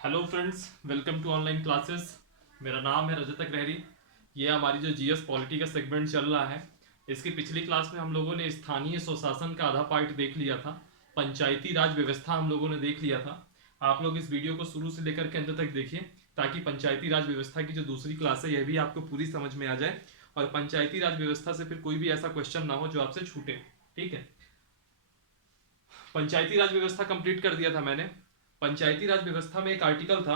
Hello friends, welcome to online classes. मेरा नाम है रजत अग्रहरी। ये हमारी जो जीएस पॉलिटी का सेगमेंट चल रहा है, इसकी पिछली क्लास में हम लोगों ने स्थानीय स्वशासन का आधा पार्ट देख लिया था। पंचायती राज व्यवस्था हम लोगों ने देख लिया था। आप लोग इस वीडियो को शुरू से लेकर के अंत तक देखिए, ताकि पंचायती राज व्यवस्था की जो दूसरी क्लास है यह भी आपको पूरी समझ में आ जाए और पंचायती राज व्यवस्था से फिर कोई भी ऐसा क्वेश्चन ना हो जो आपसे छूटे। ठीक है। पंचायती राज व्यवस्था कंप्लीट कर दिया था मैंने। पंचायती राज व्यवस्था में एक आर्टिकल था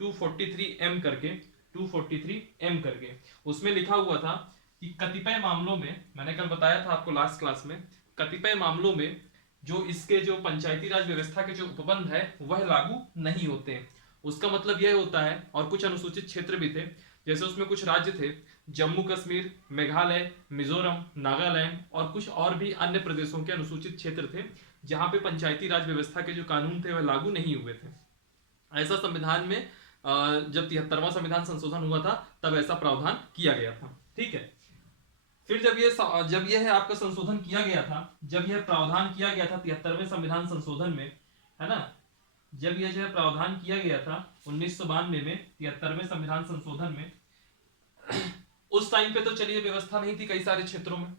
243 एम करके, 243 एम करके। उसमें लिखा हुआ था कि कतिपय मामलों में, मैंने कल बताया था आपको लास्ट क्लास में, कतिपय मामलों में जो इसके जो पंचायती राज व्यवस्था के जो उपबंध है वह लागू नहीं होते। उसका मतलब यह होता है, और कुछ अनुसूचित क्षेत्र भी थे, जैसे उसमें कुछ राज्य थे, जम्मू कश्मीर, मेघालय, मिजोरम, नागालैंड और कुछ और भी अन्य प्रदेशों के अनुसूचित क्षेत्र थे जहां पे पंचायती राज व्यवस्था के जो कानून थे वह लागू नहीं हुए थे। ऐसा संविधान में जब 73वां संविधान संशोधन हुआ था तब ऐसा प्रावधान किया गया था। ठीक है। फिर जब यह आपका संशोधन किया गया था, जब यह प्रावधान किया गया था 73वें संविधान संशोधन में, है ना, जब यह जो है प्रावधान किया गया था 1992 में 73वें संविधान संशोधन में, उस टाइम पे तो चलिए व्यवस्था नहीं थी कई सारे क्षेत्रों में।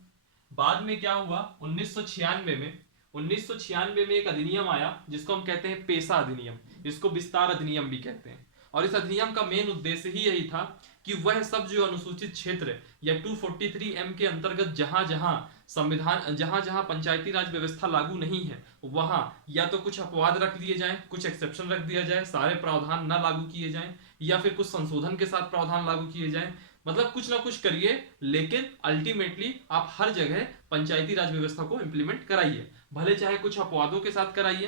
बाद में क्या हुआ, 1996 में, 1996 में एक अधिनियम आया जिसको हम कहते हैं पेशा अधिनियम, इसको विस्तार अधिनियम भी कहते हैं। और इस अधिनियम का मेन उद्देश्य ही यही था कि वह सब जो अनुसूचित क्षेत्र या 243 एम के अंतर्गत जहां जहां संविधान, जहां जहां पंचायती राज व्यवस्था लागू नहीं है वहां या तो कुछ अपवाद रख दिए जाएं, कुछ एक्सेप्शन रख दिया जाए, सारे प्रावधान न लागू किए जाएं, या फिर कुछ संशोधन के साथ प्रावधान लागू किए जाएं। मतलब कुछ ना कुछ करिए, लेकिन अल्टीमेटली आप हर जगह पंचायती राज व्यवस्था को इंप्लीमेंट कराइए, भले चाहे कुछ अपवादों के साथ कराइए,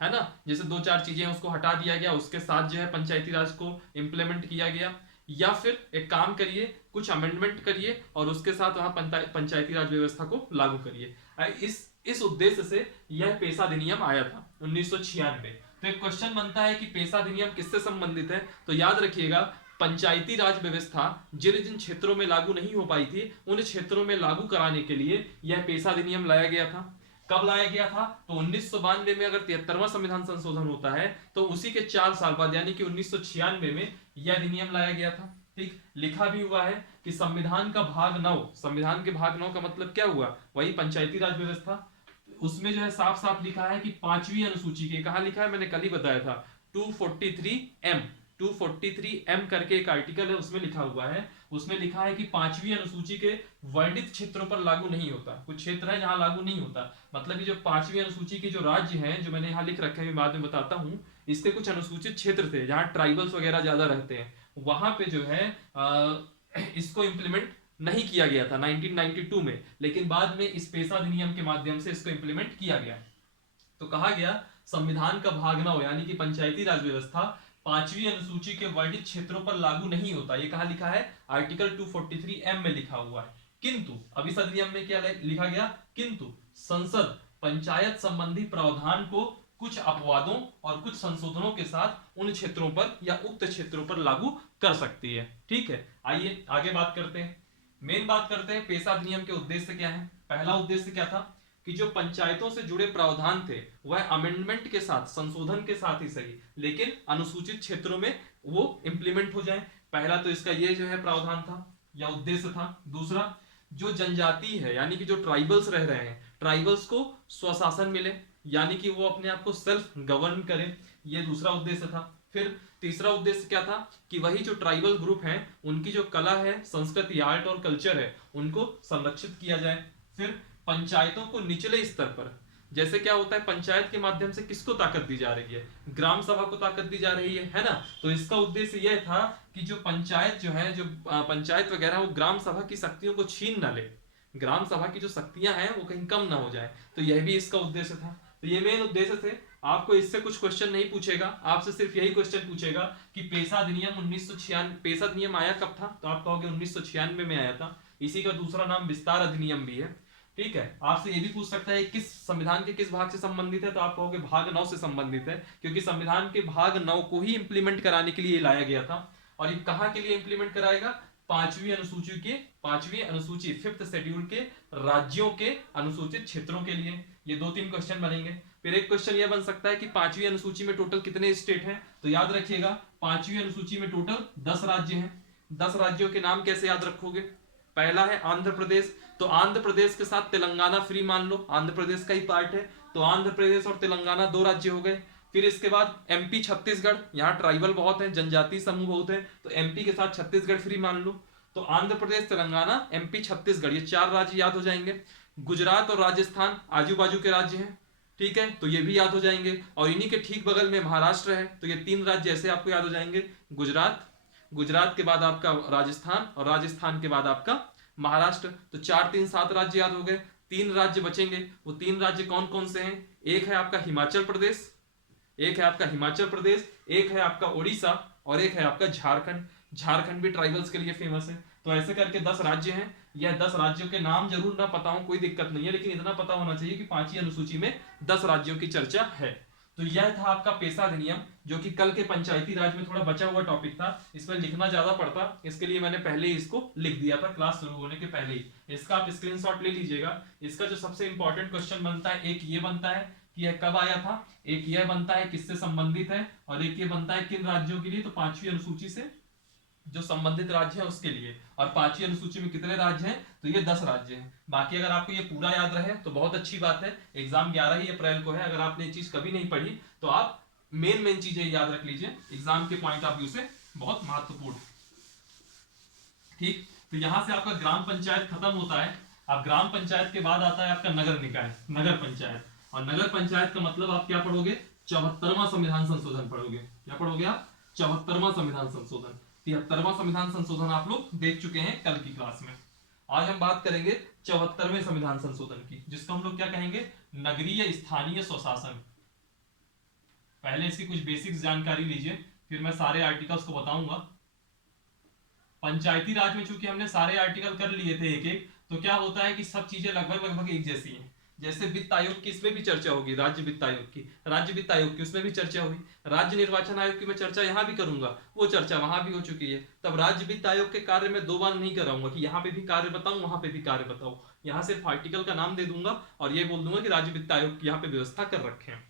है ना। जैसे दो चार चीजें उसको हटा दिया गया, उसके साथ जो है पंचायती राज को इंप्लीमेंट किया गया, या फिर एक काम करिए, कुछ अमेंडमेंट करिए और उसके साथ वहां पंचायती राज व्यवस्था को लागू करिए। इस उद्देश्य से यह पेशा अधिनियम आया था 1996। तो एक क्वेश्चन बनता है कि पेशा अधिनियम किससे संबंधित है, तो याद रखिएगा, पंचायती राज व्यवस्था जिन जिन क्षेत्रों में लागू नहीं हो पाई थी उन क्षेत्रों में लागू कराने के लिए यह पेशा अधिनियम लाया गया था। कब लाया गया था, तो 1992 में। अगर 73वां संविधान संशोधन होता है तो उसी के 4 साल बाद यानी कि 1996 में यह अधिनियम लाया गया था। ठीक, लिखा भी हुआ है कि संविधान का भाग 9, संविधान के भाग 9 का मतलब क्या हुआ, वही पंचायती राज व्यवस्था। उसमें जो है साफ साफ लिखा है कि 5वीं अनुसूची के, कहा लिखा है, मैंने कल ही बताया था, 243 एम, 243 एम करके एक आर्टिकल है, उसमें लिखा हुआ है, उसमें लिखा है कि 5वीं अनुसूची के वर्णित क्षेत्रों पर लागू नहीं होता। कुछ क्षेत्र है जहां लागू नहीं होता, मतलब कि जो 5वीं अनुसूची के जो राज्य हैं, जो मैंने यहाँ लिख रखे हैं, बाद में बताता हूँ, इसके कुछ अनुसूचित क्षेत्र थे जहां ट्राइबल्स वगैरह ज्यादा रहते हैं, वहां पे जो है इसको इंप्लीमेंट नहीं किया गया था 1992 में, लेकिन बाद में इस पेशा अधिनियम के माध्यम से इसको इंप्लीमेंट किया गया। तो कहा गया संविधान का भाग 9 यानी कि पंचायती राज व्यवस्था 5वीं अनुसूची के वर्णित क्षेत्रों पर लागू नहीं होता। ये कहा लिखा है, आर्टिकल 243 एम में लिखा हुआ है। किंतु अब इस अधिनियम में क्या लिखा गया, किंतु संसद पंचायत संबंधी प्रावधान को कुछ अपवादों और कुछ संशोधनों के साथ उन क्षेत्रों पर या उक्त क्षेत्रों पर लागू कर सकती है। ठीक है, आइए आगे बात करते हैं। मेन बात करते हैं पेशा अधिनियम के उद्देश्य क्या है। पहला उद्देश्य क्या था कि जो पंचायतों से जुड़े प्रावधान थे वह अमेंडमेंट के साथ, संशोधन के साथ ही सही, लेकिन अनुसूचित क्षेत्रों में वो इंप्लीमेंट हो जाए। पहला तो इसका ये जो है प्रावधान था या उद्देश्य था। दूसरा, जो जनजाति है यानी कि जो ट्राइबल्स रह रहे हैं, ट्राइबल्स को स्वशासन मिले, यानी कि वो अपने आप को सेल्फ गवर्न करें, ये दूसरा उद्देश्य था। फिर तीसरा उद्देश्य क्या था कि वही जो ट्राइबल ग्रुप हैं उनकी जो कला है, संस्कृति, आर्ट और कल्चर है, उनको संरक्षित किया जाए। फिर पंचायतों को निचले स्तर पर, जैसे क्या होता है, पंचायत के माध्यम से किसको ताकत दी जा रही है, ग्राम सभा को ताकत दी जा रही है ना। तो इसका उद्देश्य यह था कि जो पंचायत जो है, जो पंचायत वगैरह, वो ग्राम सभा की शक्तियों को छीन ना ले, ग्राम सभा की जो शक्तियां हैं वो कहीं कम ना हो जाए। तो यह भी इसका उद्देश्य था। तो ये मेन उद्देश्य थे। आपको इससे कुछ क्वेश्चन नहीं पूछेगा, आपसे सिर्फ यही क्वेश्चन पूछेगा कि पेशा अधिनियम 1996, पेशा अधिनियम आया कब था, तो आप कहोगे 1996 में आया था। इसी का दूसरा नाम विस्तार अधिनियम भी है। ठीक है, आपसे ये भी पूछ सकता है किस संविधान के किस भाग से संबंधित है, तो आप कहोगे भाग 9 से संबंधित है, क्योंकि संविधान के भाग 9 को ही इंप्लीमेंट कराने के लिए लाया गया था। और ये कहां के लिए इंप्लीमेंट कराएगा, 5वीं अनुसूची 5th शेड्यूल के राज्यों के अनुसूचित क्षेत्रों के लिए। ये 2-3 क्वेश्चन बनेंगे। फिर एक क्वेश्चन यह बन सकता है कि पांचवी अनुसूची में टोटल कितने स्टेट हैं, तो याद रखिएगा पांचवी अनुसूची में टोटल 10 राज्य हैं। 10 राज्यों के नाम कैसे याद रखोगे? पहला है आंध्र प्रदेश, तो आंध्र प्रदेश के साथ तेलंगाना फ्री मान लो, आंध्र प्रदेश का ही पार्ट है, तो आंध्र प्रदेश और तेलंगाना 2 राज्य हो गए। फिर इसके बाद एमपी छत्तीसगढ़, यहाँ ट्राइबल बहुत है, जनजातीय समूह बहुत है, तो एमपी के साथ छत्तीसगढ़ फ्री मान लो। तो आंध्र प्रदेश, तेलंगाना, एमपी, छत्तीसगढ़, ये 4 राज्य याद हो जाएंगे। गुजरात और राजस्थान आजू बाजू के राज्य हैं, ठीक है, तो ये भी याद हो जाएंगे। और इन्हीं के ठीक बगल में महाराष्ट्र है, तो ये 3 राज्य ऐसे आपको याद हो जाएंगे। गुजरात, गुजरात के बाद आपका राजस्थान, और राजस्थान के बाद आपका महाराष्ट्र, तो 4 3 7 राज्य याद हो गए। 3 राज्य बचेंगे, वो 3 राज्य कौन कौन से हैं? एक है आपका हिमाचल प्रदेश, एक है आपका हिमाचल प्रदेश, एक है आपका उड़ीसा, और एक है आपका झारखंड। झारखंड भी ट्राइबल्स के लिए फेमस है। तो ऐसे करके 10 राज्य हैं। यह 10 राज्यों के नाम जरूर ना पता हो कोई दिक्कत नहीं है, लेकिन इतना पता होना चाहिए कि पांचवी अनुसूची में 10 राज्यों की चर्चा है। तो यह था आपका पेशा अधिनियम, जो कि कल के पंचायती राज में थोड़ा बचा हुआ टॉपिक था। इसमें लिखना ज्यादा पड़ता, इसके लिए मैंने पहले ही इसको लिख दिया था क्लास शुरू होने के पहले ही। इसका आप स्क्रीनशॉट ले लीजिएगा। इसका जो सबसे इंपॉर्टेंट क्वेश्चन बनता है, एक ये बनता है कि यह कब आया था, एक यह बनता है किससे संबंधित है, और एक ये बनता है किन राज्यों के लिए, तो पांचवी अनुसूची से जो संबंधित राज्य है उसके लिए। और पांचवी अनुसूची में कितने राज्य हैं, तो ये 10 राज्य हैं। बाकी अगर आपको ये पूरा याद रहे तो बहुत अच्छी बात है। एग्जाम 11 ही अप्रैल को है, अगर आपने ये चीज कभी नहीं पढ़ी तो आप मेन चीजें याद रख लीजिए, एग्जाम के पॉइंट ऑफ व्यू से बहुत महत्वपूर्ण। ठीक, तो यहां से आपका ग्राम पंचायत खत्म होता है। अब ग्राम पंचायत के बाद आता है आपका नगर निकाय, नगर पंचायत। और नगर पंचायत का मतलब आप क्या पढ़ोगे? 74वां संविधान संशोधन पढ़ोगे। क्या पढ़ोगे आप? 74वां संविधान संशोधन। 73वां संविधान संशोधन आप लोग देख चुके हैं कल की क्लास में। आज हम बात करेंगे 74वें संविधान संशोधन की, जिसको हम लोग क्या कहेंगे? नगरीय स्थानीय स्वशासन। पहले इसकी कुछ बेसिक्स जानकारी लीजिए, फिर मैं सारे आर्टिकल्स को बताऊंगा। पंचायती राज में चूंकि हमने सारे आर्टिकल कर लिए थे एक एक, तो क्या होता है कि सब चीजें लगभग लगभग एक जैसी हैं। जैसे वित्त आयोग की इसमें भी चर्चा होगी, राज्य वित्त आयोग की, राज्य वित्त आयोग की उसमें भी चर्चा हुई। राज्य निर्वाचन आयोग की मैं चर्चा यहाँ भी करूंगा, वो चर्चा वहां भी हो चुकी है। तब राज्य वित्त आयोग के कार्य में 2 बार नहीं कराऊंगा कि यहाँ पे भी कार्य बताऊं, वहां पे भी कार्य बताऊं। यहाँ सिर्फ आर्टिकल का नाम दे दूंगा और ये बोल दूंगा कि राज्य वित्त आयोग यहाँ पे व्यवस्था कर रखे हैं।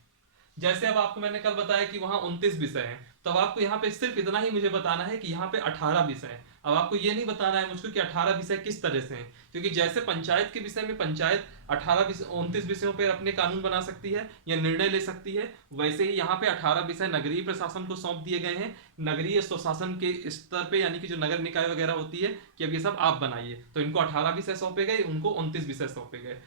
जैसे अब आपको मैंने कल बताया कि वहां 29 विषय हैं, तब आपको यहाँ पे सिर्फ इतना ही मुझे बताना है कि यहाँ पे 18 विषय हैं। अब आपको ये नहीं बताना है मुझको कि 18 विषय किस तरह से हैं, क्योंकि जैसे पंचायत के विषय में पंचायत 29 विषयों पर अपने कानून बना सकती है या निर्णय ले सकती है, वैसे ही यहाँ पे 18 विषय नगरीय प्रशासन को सौंप दिए गए हैं, नगरीय स्वशासन के स्तर पे, यानी कि जो नगर निकाय वगैरह होती है कि अब ये सब आप बनाइए। तो इनको 18 विषय सौंपे गए, उनको 29 विषय सौंपे गए।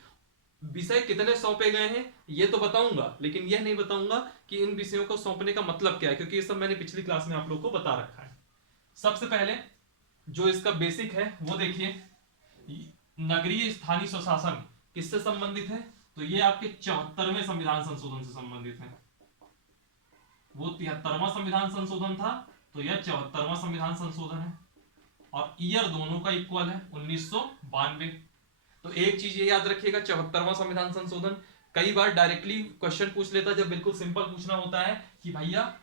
विषय कितने सौंपे गए हैं ये तो बताऊंगा, लेकिन यह नहीं बताऊंगा कि इन विषयों को सौंपने का मतलब क्या है, क्योंकि ये सब मैंने पिछली क्लास में आप लोग को बता रखा है। सबसे पहले जो इसका बेसिक है वो देखिए, नगरीय स्थानीय स्वशासन किससे संबंधित है, तो ये आपके 74वें संविधान संशोधन से संबंधित है। वो 73वां संविधान संशोधन था, तो यह 74वां संविधान संशोधन है, और ईयर दोनों का इक्वल है 1992। तो एक चीज ये याद रखिएगा, 74वां संविधान संशोधन कई बार डायरेक्टली क्वेश्चन पूछ लेता, जब बिल्कुल सिंपल पूछना होता है कि भैया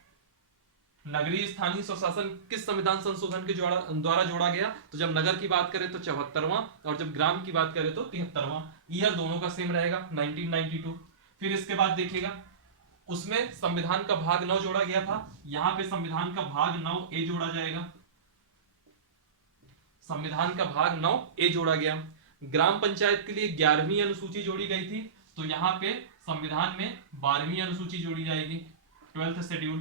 नगरीय स्थानीय स्वशासन किस संविधान संशोधन के द्वारा जोड़ा गया, तो जब नगर की बात करें तो 74वां, और जब ग्राम की बात करें तो 73वां। ईयर दोनों का सेम रहेगा 1992। फिर इसके बाद देखिएगा उसमें संविधान का भाग 9 जोड़ा गया था, यहां पे संविधान का भाग 9A जोड़ा जाएगा, संविधान का भाग 9A जोड़ा गया। ग्राम पंचायत के लिए 11वीं अनुसूची जोड़ी गई थी, तो यहां पे संविधान में 12वीं अनुसूची जोड़ी जाएगी, 12th शेड्यूल,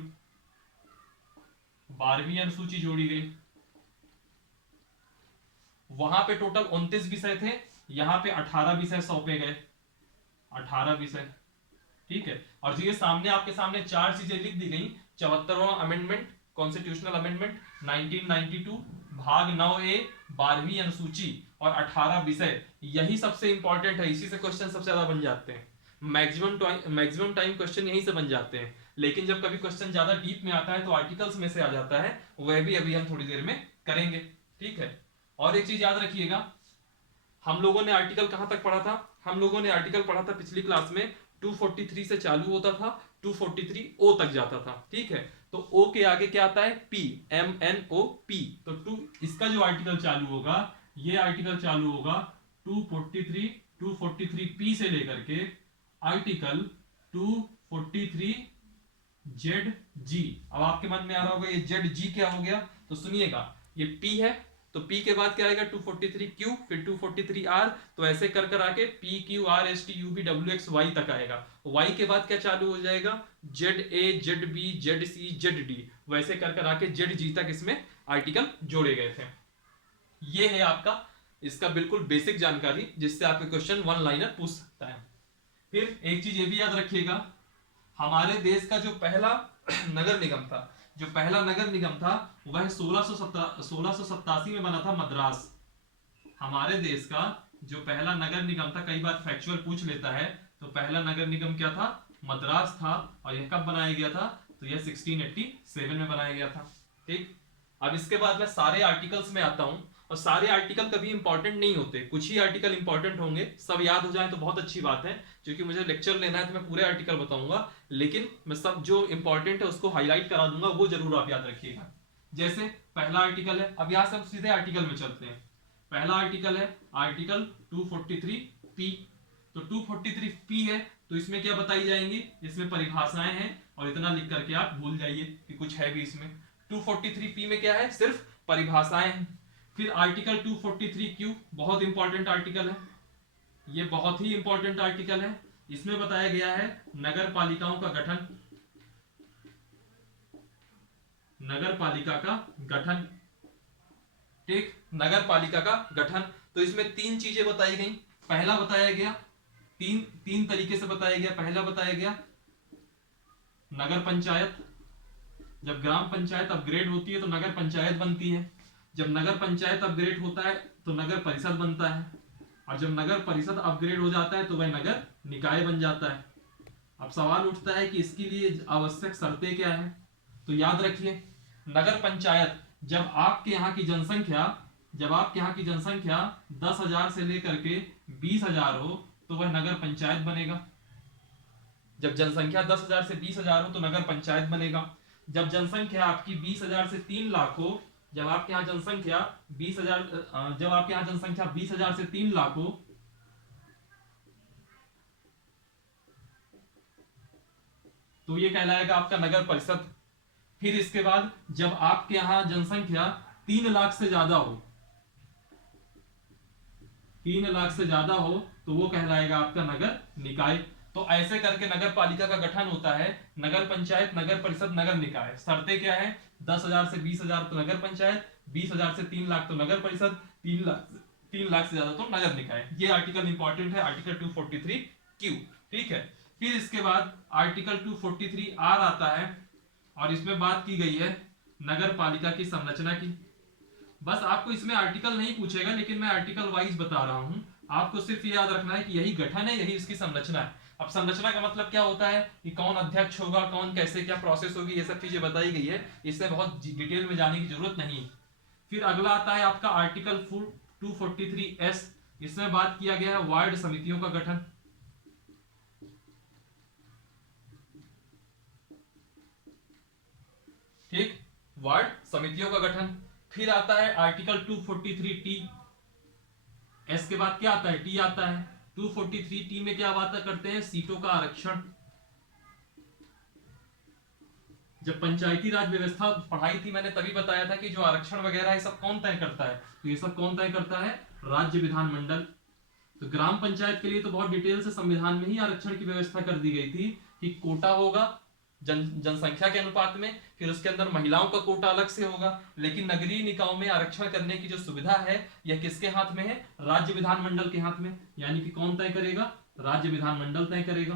12वीं अनुसूची जोड़ी गई। वहां पे टोटल 29 विषय थे, यहां पे 18 विषय सौंपे गए, 18 विषय, ठीक है। और जो ये सामने आपके सामने 4 चीजें लिख दी गई, 74वां अमेंडमेंट, कॉन्स्टिट्यूशनल अमेंडमेंट 1992, भाग 9A, 12वीं अनुसूची और 18 विषय, यही सबसे इंपॉर्टेंट है। इसी से क्वेश्चन सबसे ज्यादा बन जाते हैं, मैक्सिमम टाइम क्वेश्चन यहीं से बन जाते हैं। लेकिन जब कभी क्वेश्चन ज्यादा डीप में आता है तो आर्टिकल्स में से आ जाता है, वह भी अभी हम थोड़ी देर में करेंगे, ठीक है। और एक चीज याद रखिएगा, हम लोगों ने आर्टिकल कहां तक पढ़ा था? हम लोगों ने आर्टिकल पढ़ा था पिछली क्लास में 243 से चालू होता था, 243 O तक जाता था, ठीक है। तो O के आगे क्या आता है? P, MNOP। तो 2 इसका जो आर्टिकल चालू होगा, ये आर्टिकल चालू होगा 243 243P से लेकर के आर्टिकल 243 जेड जी। अब आपके मन में आ रहा होगा ये जेड जी क्या हो गया, तो सुनिएगा ये पी है, तो पी के बाद क्या आएगा 243 क्यू, फिर 243 आर, तो ऐसे कर कर आके P Q R S T U V W X Y तक आएगा। वाई के बाद क्या चालू हो जाएगा, Z A Z B Z C Z D, वैसे कर कर आके जेड जी तक इसमें आर्टिकल जोड़े गए थे। ये है आपका इसका बिल्कुल बेसिक जानकारी, जिससे आपके क्वेश्चन वन लाइनर पूछ सकता है। फिर एक चीज ये भी याद रखिएगा, हमारे देश का जो पहला नगर निगम था, जो पहला नगर निगम था वह 1687 में बना था, मद्रास। हमारे देश का जो पहला नगर निगम था, कई बार फैक्चुअल पूछ लेता है, तो पहला नगर निगम क्या था, मद्रास था। और यह कब बनाया गया था, तो यह 1687 में बनाया गया था। ठीक, अब इसके बाद मैं सारे आर्टिकल्स में आता हूं, और सारे आर्टिकल कभी इंपॉर्टेंट नहीं होते, कुछ ही आर्टिकल इंपॉर्टेंट होंगे। सब याद हो जाए तो बहुत अच्छी बात है, क्योंकि मुझे लेक्चर लेना है तो मैं पूरे आर्टिकल बताऊंगा, लेकिन मैं सब जो इंपॉर्टेंट है उसको हाईलाइट करा दूंगा, वो जरूर आप याद रखिएगा। जैसे पहला आर्टिकल है, अब यहां से हम सीधे आर्टिकल में चलते हैं। पहला आर्टिकल है आर्टिकल 243 पी। तो 243 पी है, तो इसमें क्या बताई जाएंगी, इसमें परिभाषाएं हैं, और इतना लिख करके आप भूल जाइए कि कुछ है भी इसमें। 243 पी में क्या है, सिर्फ परिभाषाएं हैं। फिर आर्टिकल 243 क्यू, बहुत इंपॉर्टेंट आर्टिकल है, ये बहुत ही इंपॉर्टेंट आर्टिकल है। इसमें बताया गया है नगर पालिकाओं का गठन, नगर पालिका का गठन। ठीक, नगर पालिका का गठन, तो इसमें तीन चीजें बताई गई। पहला बताया गया, तीन तरीके से बताया गया। पहला बताया गया नगर पंचायत, जब ग्राम पंचायत अपग्रेड होती है तो नगर पंचायत बनती है, जब नगर पंचायत अपग्रेड होता है तो नगर परिषद बनता है, और जब नगर परिषद अपग्रेड हो जाता है तो वह नगर निकाय बन जाता है। अब सवाल उठता है कि इसके लिए आवश्यक शर्तें क्या है, तो याद रखिए नगर पंचायत, जब आपके यहाँ की जनसंख्या 10,000 से लेकर के 20,000 हो तो वह नगर पंचायत बनेगा। जब जनसंख्या 10,000 से 20,000 हो तो नगर पंचायत बनेगा। जब जनसंख्या आपकी 20,000 से 3 लाख हो, जब आपके यहाँ जनसंख्या 20,000 से 3 लाख हो, तो ये कहलाएगा आपका नगर परिषद। फिर इसके बाद जब आपके यहाँ जनसंख्या 3 लाख से ज्यादा हो, 3 लाख से ज्यादा हो, तो वो कहलाएगा आपका नगर निकाय। तो ऐसे करके नगर पालिका का गठन होता है, नगर पंचायत, नगर परिषद, नगर निकाय। शर्तें क्या है, 10,000 से 20,000 तो नगर पंचायत, 20,000 से 3 लाख तो नगर परिषद, 3 लाख से ज्यादा तो नगर निकाय। ये आर्टिकल इंपॉर्टेंट है, आर्टिकल 243 क्यू। ठीक है, फिर इसके बाद आर्टिकल 243 आर आता है, और इसमें बात की गई है नगर पालिका की संरचना की। बस आपको इसमें आर्टिकल नहीं पूछेगा, लेकिन मैं आर्टिकल वाइज बता रहा हूं। आपको सिर्फ ये याद रखना है कि यही गठन है, यही इसकी संरचना है। अब संरचना का मतलब क्या होता है कि कौन अध्यक्ष होगा, कौन कैसे क्या प्रोसेस होगी, ये सब चीजें बताई गई है, इसमें बहुत डिटेल में जाने की जरूरत नहीं। फिर अगला आता है आपका आर्टिकल 243S। इसमें बात किया गया है वार्ड समितियों का गठन। ठीक, वार्ड समितियों का गठन। फिर आता है आर्टिकल 243T। एस के बाद क्या आता है, टी आता है। 243T में क्या बात करते हैं, सीटों का आरक्षण। जब पंचायती राज व्यवस्था पढ़ाई थी मैंने, तभी बताया था कि जो आरक्षण वगैरह है सब कौन तय करता है, तो ये सब कौन तय करता है, राज्य विधानमंडल। तो ग्राम पंचायत के लिए तो बहुत डिटेल से संविधान में ही आरक्षण की व्यवस्था कर दी गई थी कि कोटा होगा जनसंख्या के अनुपात में, फिर उसके अंदर महिलाओं का कोटा अलग से होगा। लेकिन नगरीय निकायों में आरक्षण करने की जो सुविधा है यह किसके हाथ में है, राज्य विधानमंडल के हाथ में। यानी कि कौन तय करेगा, राज्य विधानमंडल तय करेगा।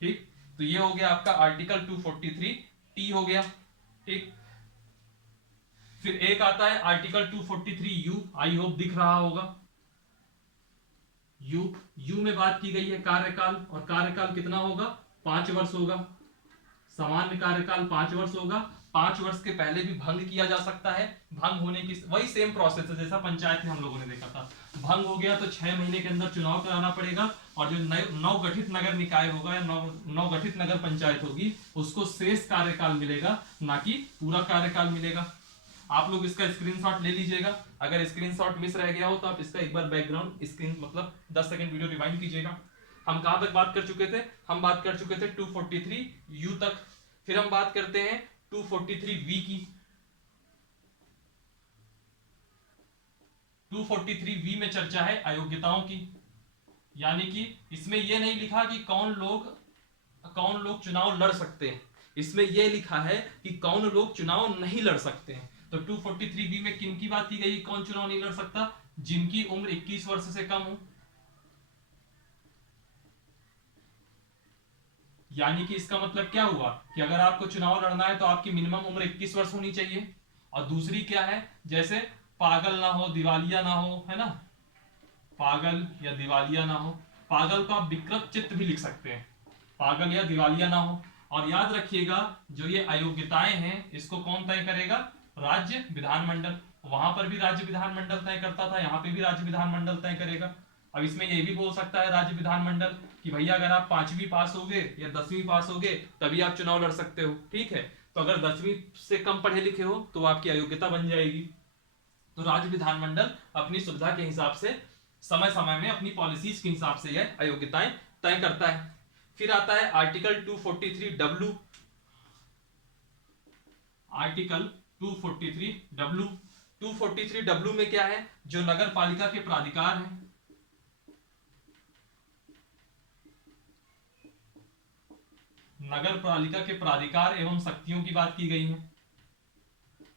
ठीक, तो ये हो गया आपका आर्टिकल 243T हो गया। ठीक, फिर एक आता है आर्टिकल 243U। आई होप दिख रहा होगा। यू में बात की गई है कार्यकाल, और कार्यकाल कितना होगा, 5 वर्ष होगा। सामान्य कार्यकाल 5 वर्ष होगा। 5 वर्ष के पहले भी भंग किया जा सकता है। भंग होने की वही सेम प्रोसेस है जैसा पंचायत में हम लोगों ने देखा था। भंग हो गया तो 6 महीने के अंदर चुनाव कराना पड़ेगा, और जो नवगठित नगर निकाय होगा या नवगठित नगर पंचायत होगी उसको शेष कार्यकाल मिलेगा, ना कि पूरा कार्यकाल मिलेगा। आप लोग इसका स्क्रीनशॉट ले लीजिएगा। अगर स्क्रीनशॉट मिस रह गया हो तो आप इसका एक बार बैकग्राउंड स्क्रीन मतलब 10 सेकंड वीडियो रिवाइंड कीजिएगा। हम कहां तक बात कर चुके थे? हम बात कर चुके थे 243 U तक। फिर हम बात करते हैं 243V की। 243V में चर्चा है अयोग्यताओं की, यानी कि इसमें यह नहीं लिखा कि कौन लोग चुनाव लड़ सकते हैं, इसमें यह लिखा है कि कौन लोग चुनाव नहीं लड़ सकते हैं। तो 243B में किन की बात की गई, कौन चुनाव नहीं लड़ सकता? जिनकी उम्र 21 वर्ष से कम हो। यानी कि इसका मतलब क्या हुआ कि अगर आपको चुनाव लड़ना है तो आपकी मिनिमम उम्र 21 वर्ष होनी चाहिए। और दूसरी क्या है, जैसे पागल ना हो, दिवालिया ना हो, है ना, पागल या दिवालिया ना हो। पागल को आप विकृत चित्त भी लिख सकते हैं, पागल या दिवालिया ना हो। और याद रखिएगा जो ये अयोग्यताएं हैं इसको कौन तय करेगा? राज्य विधानमंडल। वहां पर भी राज्य विधानमंडल तय करता था, यहाँ पे भी राज्य विधानमंडल तय करेगा। अब इसमें यह भी बोल सकता है राज्य विधानमंडल कि भैया अगर आप 5वीं पास हो गए या 10वीं पास हो गए तभी आप चुनाव लड़ सकते हो, ठीक है। तो अगर 10वीं से कम पढ़े लिखे हो तो आपकी अयोग्यता बन जाएगी। तो राज्य विधानमंडल अपनी सुविधा के हिसाब से समय समय में अपनी पॉलिसीज के हिसाब से यह अयोग्यताएं तय करता है। फिर आता है article 243W। Article 243W। 243W में क्या है? जो नगर पालिका के प्राधिकार हैं, नगर पालिका के प्राधिकार एवं शक्तियों की बात की गई है।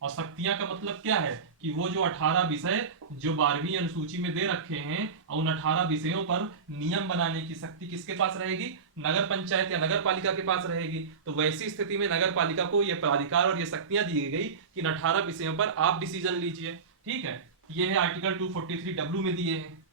और शक्तियां का मतलब क्या है कि वो जो 18 विषय जो 12वीं अनुसूची में दे रखे हैं उन 18 विषयों पर नियम बनाने की शक्ति किसके पास रहेगी? नगर पंचायत या नगर पालिका के पास रहेगी। तो वैसी स्थिति में नगर पालिका को ये प्राधिकार और ये शक्तियां दी गई कि इन 18 विषयों पर आप डिसीजन लीजिए, ठीक है। ये है आर्टिकल 243W में दिए हैं।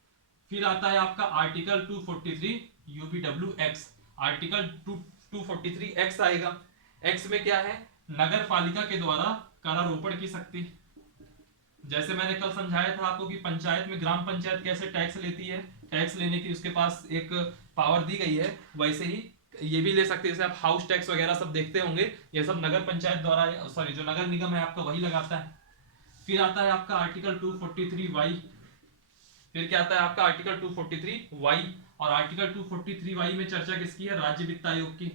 फिर आता है आपका आर्टिकल 243UPWX। आर्टिकल 243X आएगा। एक्स में क्या है? नगर पालिका के द्वारा करारोपण की शक्ति। जैसे मैंने कल समझाया था आपको कि पंचायत में ग्राम पंचायत कैसे टैक्स लेती है, टैक्स लेने की उसके पास एक पावर दी गई है, वैसे ही ये भी ले सकते हैं। जैसे आप हाउस टैक्स वगैरह सब देखते होंगे, ये सब नगर पंचायत द्वारा, सॉरी जो नगर निगम है आपका वही लगाता है। फिर आता है आपका आर्टिकल 243Y। फिर क्या आता है आपका आर्टिकल 243Y। और आर्टिकल 243Y में चर्चा किसकी है? राज्य वित्त आयोग की।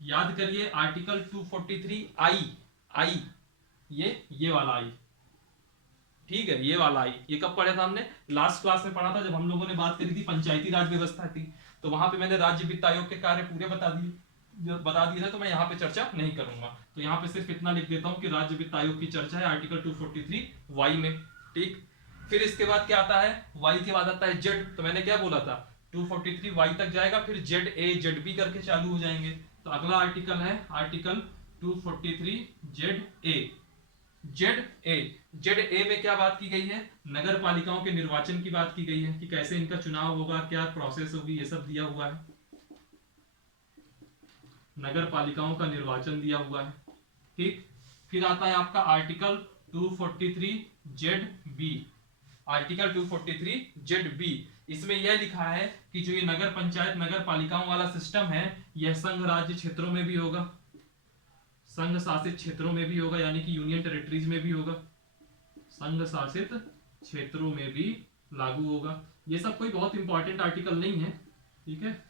याद करिए आर्टिकल 243I, आई ये वाला आई, ठीक है, ये वाला आई। ये कब पढ़ा था हमने? लास्ट क्लास में पढ़ा था जब हम लोगों ने बात करी थी पंचायती राज व्यवस्था की। तो वहां पे मैंने राज्य वित्त आयोग के कार्य पूरे बता दिए थे, तो मैं यहाँ पे चर्चा नहीं करूंगा। तो यहाँ पे सिर्फ इतना लिख देता हूँ कि राज्य वित्त आयोग की चर्चा है आर्टिकल 243Y में, ठीक। फिर इसके बाद क्या आता है? वाई के बाद आता है जेड। तो मैंने क्या बोला था? 243Y तक जाएगा, फिर ZA ZB करके चालू हो जाएंगे। तो अगला आर्टिकल है आर्टिकल 243ZA। ZA में क्या बात की गई है? नगर पालिकाओं के निर्वाचन की बात की गई है कि कैसे इनका चुनाव होगा, क्या प्रोसेस होगी, ये सब दिया हुआ है। नगर पालिकाओं का निर्वाचन दिया हुआ है, ठीक। फिर आता है आपका आर्टिकल 243ZB। आर्टिकल 243ZB, इसमें यह लिखा है कि जो ये नगर पंचायत नगर पालिकाओं वाला सिस्टम है यह संघ राज्य क्षेत्रों में भी होगा, संघ शासित क्षेत्रों में भी होगा, यानी कि यूनियन टेरिटरीज में भी होगा, संघ शासित क्षेत्रों में भी लागू होगा। ये सब कोई बहुत इंपॉर्टेंट आर्टिकल नहीं है, ठीक है,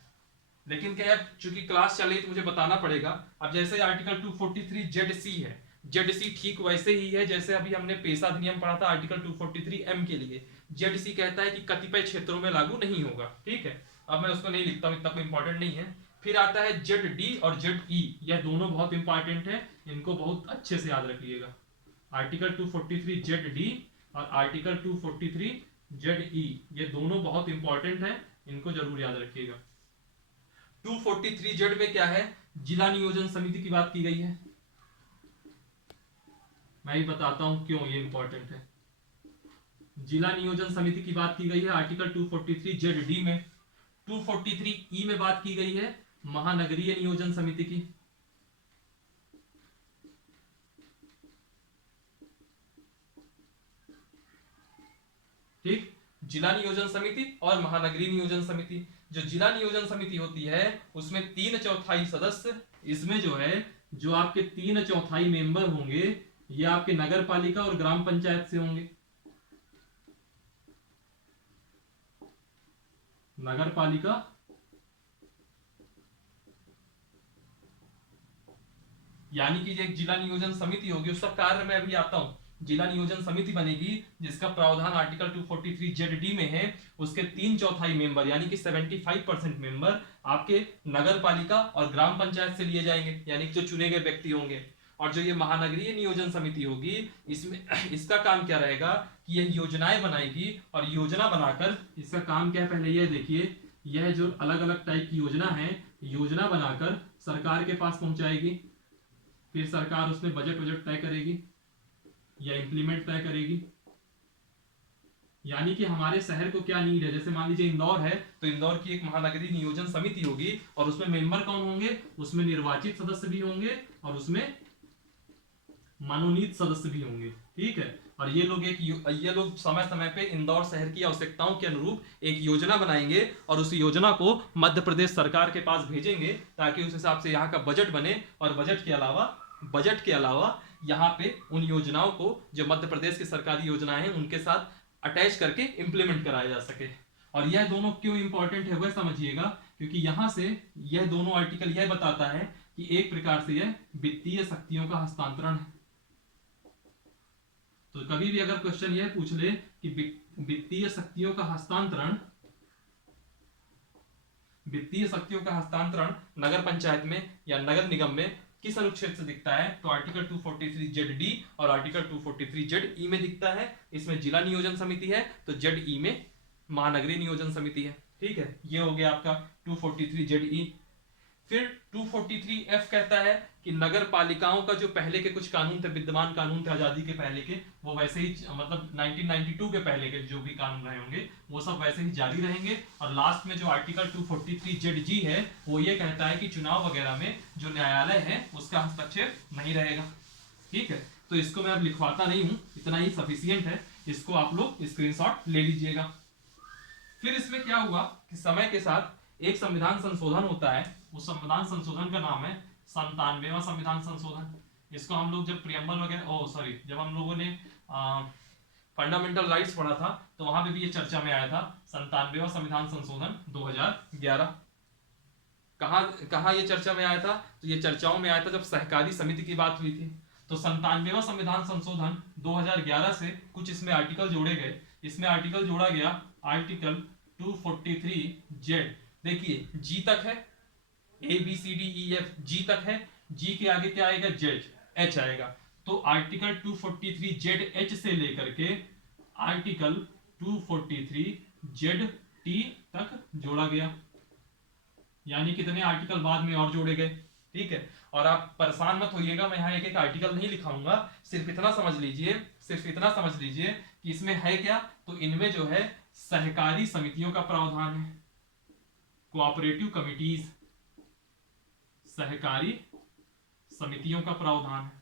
लेकिन क्या है चूंकि क्लास चल रही तो मुझे बताना पड़ेगा। अब जैसे आर्टिकल 243ZC है, ZC ठीक वैसे ही है जैसे अभी हमने पेशा अधिनियम पढ़ा था आर्टिकल 243M के लिए। ZC कहता है कि कतिपय क्षेत्रों में लागू नहीं होगा, ठीक है। अब मैं उसको नहीं लिखता हूं, इतना कोई इंपॉर्टेंट नहीं है। फिर आता है ZD और ZE, यह दोनों बहुत इंपॉर्टेंट है, इनको बहुत अच्छे से याद रखिएगा। आर्टिकल 243ZD और आर्टिकल 243ZE, ये दोनों बहुत इंपॉर्टेंट है, इनको जरूर याद रखिएगा। 243Z में क्या है? जिला नियोजन समिति की बात की गई है। मैं ही बताता हूं क्यों ये इंपॉर्टेंट है। जिला नियोजन समिति की बात की गई है आर्टिकल 243ZD में। 243E में बात की गई है महानगरीय नियोजन समिति की। ठीक, जिला नियोजन समिति और महानगरीय नियोजन समिति। जो जिला नियोजन समिति होती है उसमें 3/4 सदस्य, इसमें जो है जो आपके 3/4 मेंबर होंगे ये आपके नगर पालिका और ग्राम पंचायत से होंगे। नगर पालिका यानी कि जो एक जिला नियोजन समिति होगी उसका कार्य मैं अभी आता हूँ। जिला नियोजन समिति बनेगी जिसका प्रावधान आर्टिकल 243 जेड में है। उसके 3/4 मेंबर यानी कि 75% मेंबर आपके नगर पालिका और ग्राम पंचायत से लिए जाएंगे, यानी कि जो चुने गए व्यक्ति होंगे। और जो ये महानगरीय नियोजन समिति होगी इसमें इसका काम क्या रहेगा कि यह योजनाएं बनाएगी, और योजना बनाकर इसका काम क्या है पहले ये देखिए, यह जो अलग अलग टाइप की योजना है योजना बनाकर सरकार के पास पहुंचाएगी, फिर सरकार उसमें बजट तय करेगी या इंप्लीमेंट तय करेगी। यानी कि हमारे शहर को क्या नीड है, जैसे मान लीजिए इंदौर है तो इंदौर की एक महानगरीय नियोजन समिति होगी और उसमें मेंबर कौन होंगे, उसमें निर्वाचित सदस्य भी होंगे और उसमें मनोनीत सदस्य भी होंगे, ठीक है। और ये लोग समय समय पे इंदौर शहर की आवश्यकताओं के अनुरूप एक योजना बनाएंगे और उस योजना को मध्य प्रदेश सरकार के पास भेजेंगे ताकि उस हिसाब से यहाँ का बजट बने, और बजट के अलावा यहाँ पे उन योजनाओं को जो मध्य प्रदेश की सरकारी योजनाएं हैं उनके साथ अटैच करके इंप्लीमेंट कराया जा सके। और यह दोनों क्यों इंपॉर्टेंट है वह समझिएगा, क्योंकि यहां से यह दोनों आर्टिकल यह बताता है कि एक प्रकार से यह वित्तीय शक्तियों का हस्तांतरण है। तो कभी भी अगर क्वेश्चन यह पूछ ले कि वित्तीय शक्तियों का हस्तांतरण नगर पंचायत में या नगर निगम में किस अनुच्छेद से दिखता है, तो आर्टिकल 243 जेड डी और आर्टिकल 243 जेड ई में दिखता है। इसमें जिला नियोजन समिति है तो जेड ई में महानगरीय नियोजन समिति है, ठीक है। ये हो गया आपका 243 जेड ई। फिर 243 एफ कहता है कि नगर पालिकाओं का जो पहले के कुछ कानून थे, विद्यमान कानून थे आजादी के पहले के, वो वैसे ही मतलब 1992 के पहले के जो भी कानून रहे होंगे वो सब वैसे ही जारी रहेंगे। और लास्ट में जो आर्टिकल 243 जेड जी है वो ये कहता है कि चुनाव वगैरह में जो न्यायालय है उसका हस्तक्षेप नहीं रहेगा, ठीक है। तो इसको मैं अब लिखवाता नहीं हूं, इतना ही सफिशियंट है, इसको आप लोग स्क्रीनशॉट ले लीजिएगा। फिर इसमें क्या हुआ कि समय के साथ एक संविधान संशोधन होता है, उस संविधान संशोधन का नाम है 97वां संविधान संशोधन। इसको हम लोग जब प्रियम्बल वगैरह जब हम लोगों ने फंडामेंटल राइट्स पढ़ा था तो वहां पे भी ये चर्चा में आया था। 97वां संविधान संशोधन 2011 कहाँ ये चर्चा में आया था, तो ये चर्चाओं में आया था जब सहकारी समिति की बात हुई थी। तो 97वां संविधान संशोधन 2011 से कुछ इसमें आर्टिकल जोड़े गए। इसमें आर्टिकल जोड़ा गया आर्टिकल 243 जेड। देखिए जी तक है, ABCDEF जी तक है, जी के आगे क्या आएगा, जेड एच आएगा। तो आर्टिकल 243 जेड एच से लेकर के आर्टिकल 243 जेड टी तक जोड़ा गया, यानी कितने आर्टिकल बाद में और जोड़े गए, ठीक है। और आप परेशान मत होइएगा, मैं यहाँ एक एक आर्टिकल नहीं लिखाऊंगा, सिर्फ इतना समझ लीजिए कि इसमें है क्या। तो इनमें जो है सहकारी समितियों का प्रावधान है, कोऑपरेटिव कमिटीज, सहकारी समितियों का प्रावधान है।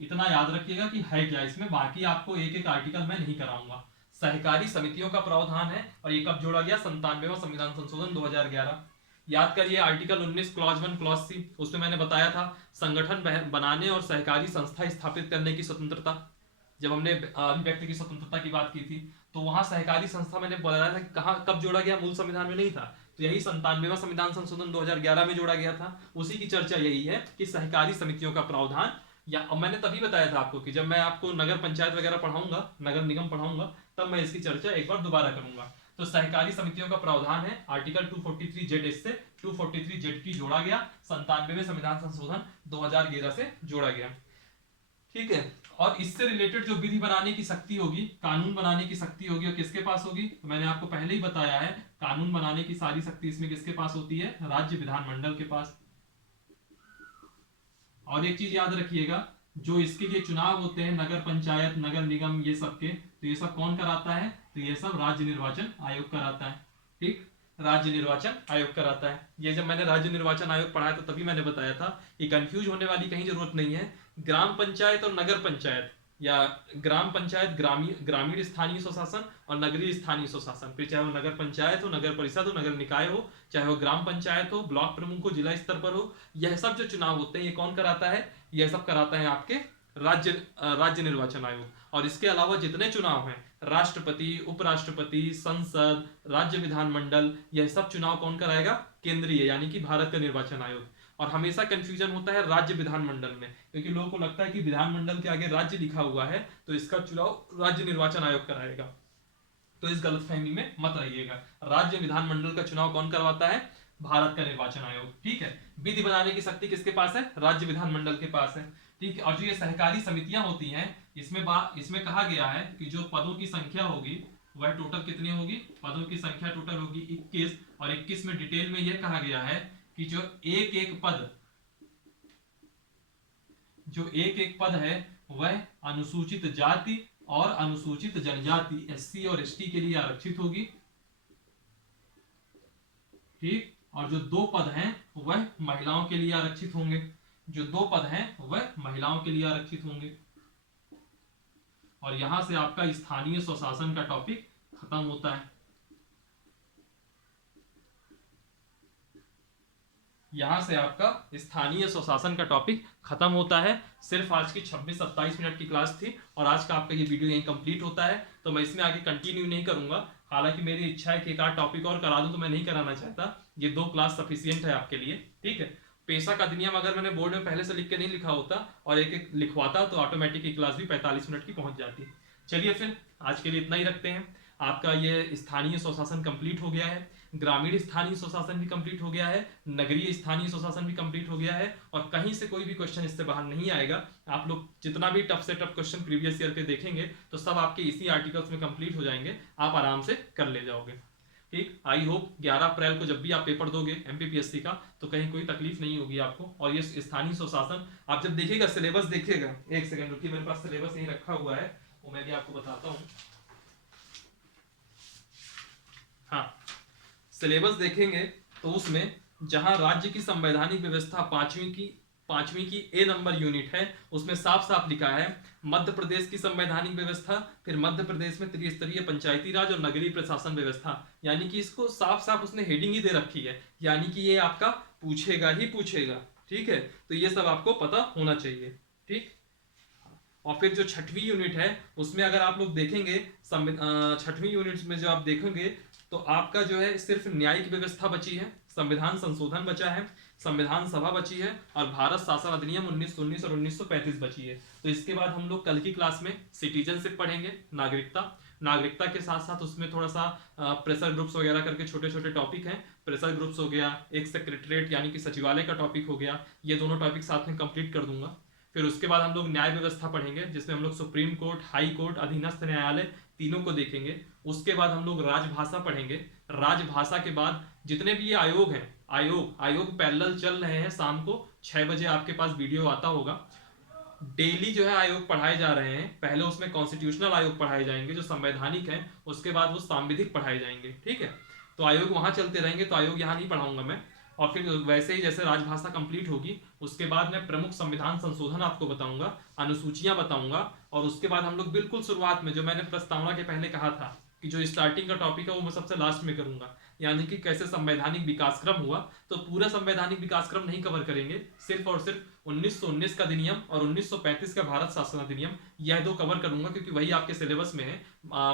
इतना याद रखिएगा कि है क्या इसमें, बाकी आपको एक एक आर्टिकल मैं नहीं कराऊंगा। सहकारी समितियों का प्रावधान है और ये कब जोड़ा गया, 97वां संविधान संशोधन 2011। याद करिए आर्टिकल 19 क्लॉज 1 क्लॉज सी, उसमें मैंने बताया था संगठन बनाने और सहकारी संस्था स्थापित करने की स्वतंत्रता। जब हमने अभिव्यक्ति की स्वतंत्रता की बात की थी तो वहां सहकारी संस्था मैंने बताया था कि कहाँ कब जोड़ा गया, मूल संविधान में नहीं था, तो यही 97वां संविधान संशोधन 2011 में जोड़ा गया था। उसी की चर्चा यही है कि सहकारी समितियों का प्रावधान, या मैंने तभी बताया था आपको कि जब मैं आपको नगर पंचायत वगैरह पढ़ाऊंगा, नगर निगम पढ़ाऊंगा, तब मैं इसकी चर्चा एक बार दोबारा करूंगा। तो सहकारी समितियों का प्रावधान है आर्टिकल 243 जेड एस से 243 जेड की जोड़ा गया, 97वें संविधान संशोधन 2011 से जोड़ा गया, ठीक है। और इससे रिलेटेड जो विधि बनाने की शक्ति होगी, कानून बनाने की शक्ति होगी, और किसके पास होगी, तो मैंने आपको पहले ही बताया है कानून बनाने की सारी शक्ति इसमें किसके पास होती है, राज्य विधानमंडल के पास। और एक चीज याद रखिएगा, जो इसके लिए चुनाव होते हैं नगर पंचायत, नगर निगम, ये सब के, तो ये सब कौन कराता है, तो ये सब राज्य निर्वाचन आयोग कराता है, ठीक, राज्य निर्वाचन आयोग कराता है। ये जब मैंने राज्य निर्वाचन आयोग पढ़ाया तो तभी मैंने बताया था कि कंफ्यूज होने वाली कहीं जरूरत नहीं है। ग्राम पंचायत और नगर पंचायत, या ग्राम पंचायत ग्रामीण स्थानीय स्वशासन और नगरीय स्थानीय स्वशासन, फिर चाहे वो नगर पंचायत हो, नगर परिषद हो, नगर निकाय हो, चाहे वो ग्राम पंचायत हो, ब्लॉक प्रमुख हो, जिला स्तर पर हो, यह सब जो चुनाव होते हैं ये कौन कराता है, यह सब कराता है आपके राज्य निर्वाचन आयोग। और इसके अलावा जितने चुनाव हैं, राष्ट्रपति, उपराष्ट्रपति, संसद, राज्य विधानमंडल, यह सब चुनाव कौन कराएगा, केंद्रीय यानी कि भारत का निर्वाचन आयोग। और हमेशा कंफ्यूजन होता है राज्य विधानमंडल में, क्योंकि लोगों को लगता है कि विधानमंडल के आगे राज्य लिखा हुआ है तो इसका चुनाव राज्य निर्वाचन आयोग कराएगा। तो इस गलतफहमी में मत रहिएगा। राज्य विधानमंडल का चुनाव कौन करवाता है? भारत का निर्वाचन आयोग। ठीक है, विधि बनाने की शक्ति किसके पास है? राज्य विधानमंडल के पास है। ठीक है, और जो ये सहकारी समितियां होती हैं, इसमें कहा गया है कि जो पदों की संख्या होगी वह टोटल कितनी होगी? पदों की संख्या टोटल होगी 21, और 21 में डिटेल में यह कहा गया है कि जो एक एक पद है वह अनुसूचित जाति और अनुसूचित जनजाति एससी और एसटी के लिए आरक्षित होगी। ठीक, और जो 2 पद हैं वह महिलाओं के लिए आरक्षित होंगे। जो 2 पद हैं वह महिलाओं के लिए आरक्षित होंगे। और यहां से आपका स्थानीय स्वशासन का टॉपिक खत्म होता है। यहां से आपका स्थानीय स्वशासन का टॉपिक खत्म होता है। सिर्फ आज की 26-27 मिनट की क्लास थी और आज का आपका ये वीडियो यहीं कंप्लीट होता है। तो मैं इसमें आगे कंटिन्यू नहीं करूंगा, हालांकि मेरी इच्छा है कि एक आध टॉपिक और करा दूं, तो मैं नहीं कराना चाहता। ये 2 क्लास सफिशियंट है आपके लिए। ठीक है, पेशा का अधिनियम अगर मैंने बोर्ड में पहले से लिख के नहीं लिखा होता और एक एक लिखवाता तो ऑटोमेटिक की क्लास भी 45 मिनट की पहुंच जाती। चलिए फिर आज के लिए इतना ही रखते हैं। आपका ये स्थानीय स्वशासन कंप्लीट हो गया है, ग्रामीण स्थानीय स्वशासन भी कंप्लीट हो गया है, नगरीय स्थानीय स्वशासन भी कंप्लीट हो गया है, और कहीं से कोई भी क्वेश्चन इससे बाहर नहीं आएगा। आप लोग जितना भी टफ से टफ क्वेश्चन प्रीवियस ईयर के देखेंगे तो सब आपके इसी आर्टिकल्स में कंप्लीट हो जाएंगे, आप आराम से कर ले जाओगे। ठीक, आई होप 11 अप्रैल को जब भी आप पेपर दोगे एमपीपीएससी का तो कहीं कोई तकलीफ नहीं होगी आपको। और ये स्थानीय स्वशासन आप जब देखिएगा, सिलेबस देखिएगा, एक सेकंड रुकिए, मेरे पास सिलेबस यहीं रखा हुआ है, वो मैं भी आपको बताता हूँ। हाँ, सिलेबस देखेंगे तो उसमें जहां राज्य की संवैधानिक व्यवस्था पांचवी की ए नंबर यूनिट है, उसमें साफ साफ लिखा है मध्य प्रदेश की संवैधानिक व्यवस्था, फिर मध्य प्रदेश में त्रिस्तरीय पंचायती राज और नगरीय प्रशासन व्यवस्था। यानी कि इसको साफ साफ उसने हेडिंग ही दे रखी है, यानी कि ये आपका पूछेगा ही पूछेगा। ठीक है, तो ये सब आपको पता होना चाहिए। ठीक, और फिर जो 6वीं यूनिट है उसमें अगर आप लोग देखेंगे, 6वीं यूनिट में जो आप देखेंगे तो आपका जो है सिर्फ न्यायिक व्यवस्था बची है, संविधान संशोधन बचा है, संविधान सभा बची है, और भारत शासन अधिनियम 1919 और 1935 बची है। तो इसके बाद हम लोग कल की क्लास में सिटीजनशिप पढ़ेंगे, नागरिकता के साथ साथ उसमें थोड़ा सा प्रेशर ग्रुप्स वगैरह करके छोटे छोटे टॉपिक हैं। प्रेशर ग्रुप्स हो गया, एक सेक्रेटरीट यानी कि सचिवालय का टॉपिक हो गया, ये दोनों टॉपिक साथ में कंप्लीट कर दूंगा। फिर उसके बाद हम लोग न्याय व्यवस्था पढ़ेंगे, जिसमें हम लोग सुप्रीम कोर्ट, हाई कोर्ट, अधीनस्थ न्यायालय तीनों को देखेंगे। उसके बाद हम लोग राजभाषा पढ़ेंगे। राजभाषा के बाद जितने भी ये आयोग हैं, आयोग पैरेलल चल रहे हैं, शाम को 6 बजे आपके पास वीडियो आता होगा। डेली जो है आयोग पढ़ाए जा रहे हैं। पहले उसमें कॉन्स्टिट्यूशनल आयोग पढ़ाए जाएंगे जो संवैधानिक है, उसके बाद वो सांविधिक पढ़ाए जाएंगे। ठीक है, तो आयोग वहां चलते रहेंगे, तो आयोग यहाँ नहीं पढ़ाऊंगा मैं। और फिर वैसे ही जैसे राजभाषा कंप्लीट होगी उसके बाद मैं प्रमुख संविधान संशोधन आपको बताऊंगा, अनुसूचियां बताऊंगा, और उसके बाद हम लोग बिल्कुल शुरुआत में जो मैंने प्रस्तावना के पहले कहा था कि जो स्टार्टिंग का टॉपिक है वो मैं सबसे लास्ट में करूंगा, यानी कि कैसे संवैधानिक विकास क्रम हुआ। तो पूरा संवैधानिक विकास क्रम नहीं कवर करेंगे, सिर्फ और सिर्फ 1919 का अधिनियम और 1935 का भारत शासन अधिनियम, यह 2 कवर करूंगा क्योंकि वही आपके सिलेबस में है।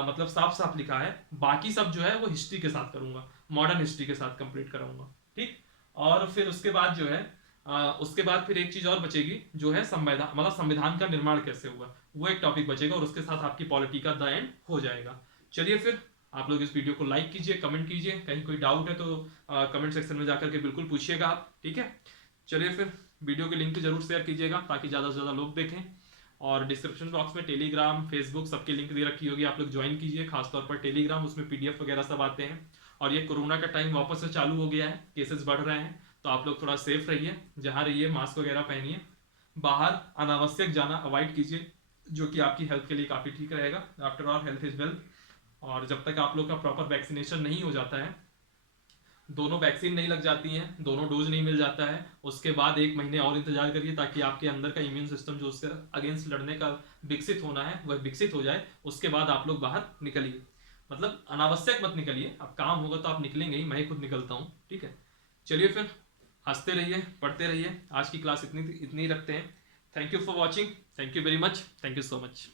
मतलब साफ साफ लिखा है। बाकी सब जो है वो हिस्ट्री के साथ करूंगा, मॉडर्न हिस्ट्री के साथ कंप्लीट कराऊंगा। ठीक, और फिर उसके बाद जो है उसके बाद फिर एक चीज और बचेगी जो है संविधान, मतलब संविधान का निर्माण कैसे हुआ, वो एक टॉपिक बचेगा, और उसके साथ आपकी पॉलिटी का द एंड हो जाएगा। चलिए फिर आप लोग इस वीडियो को लाइक कीजिए, कमेंट कीजिए, कहीं कोई डाउट है तो कमेंट सेक्शन में जाकर के बिल्कुल पूछिएगा आप। ठीक है, चलिए फिर वीडियो की लिंक जरूर शेयर कीजिएगा ताकि ज़्यादा से ज़्यादा लोग देखें। और डिस्क्रिप्शन बॉक्स में टेलीग्राम, फेसबुक सबकी लिंक दे रखी होगी, आप लोग ज्वाइन कीजिए, खासतौर पर टेलीग्राम, उसमें PDF वगैरह सब आते हैं। और ये कोरोना का टाइम वापस से चालू हो गया है, केसेस बढ़ रहे हैं, तो आप लोग थोड़ा सेफ रहिए, जहाँ रहिए मास्क वगैरह पहनिए, बाहर अनावश्यक जाना अवॉइड कीजिए, जो कि आपकी हेल्थ के लिए काफ़ी ठीक रहेगा। After all health is wealth. और जब तक आप लोग का प्रॉपर वैक्सीनेशन नहीं हो जाता है, दोनों वैक्सीन नहीं लग जाती हैं, दोनों डोज नहीं मिल जाता है, उसके बाद 1 महीने और इंतजार करिए ताकि आपके अंदर का इम्यून सिस्टम जो उससे अगेंस्ट लड़ने का विकसित होना है वह विकसित हो जाए। उसके बाद आप लोग बाहर निकलिए, मतलब अनावश्यक मत निकलिए। अब काम होगा तो आप निकलेंगे ही, मैं ही खुद निकलता हूँ। ठीक है, चलिए फिर हंसते रहिए, पढ़ते रहिए। आज की क्लास इतनी रखते हैं। Thank you for watching, thank you very much, thank you so much.